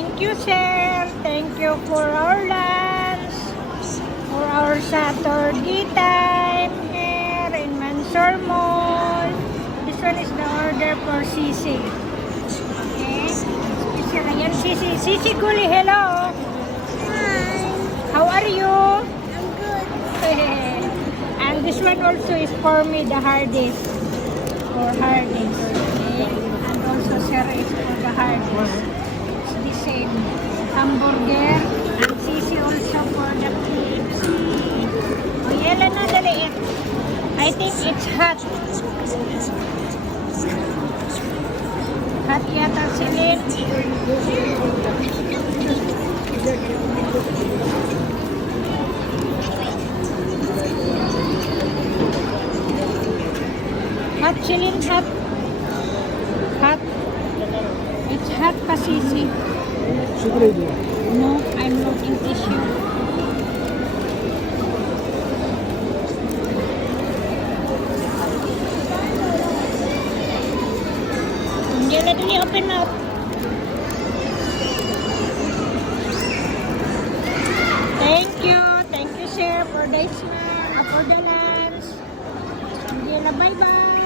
Thank you, sir. Thank you for our lunch, for our Saturday time here in Mansur Mall. This one is the order for Sisi. Okay? Special ayan, Sisi. Sisi Guli, hello. Hi, How are you? I'm good. And this one also is for me, the hardest. For hardest. Okay? And also, sir, is for the hardest. It's the same. Hamburger. And Sisi also for the KFC. Oh, yela na, dali. I think it's hot. Hot yata silin. Hot chilin, hot. Hot. It's hot pa, Sisi. No, I'm looking tissue. Let me open up. Thank you, sir, for the snack, for the lunch. Bye bye.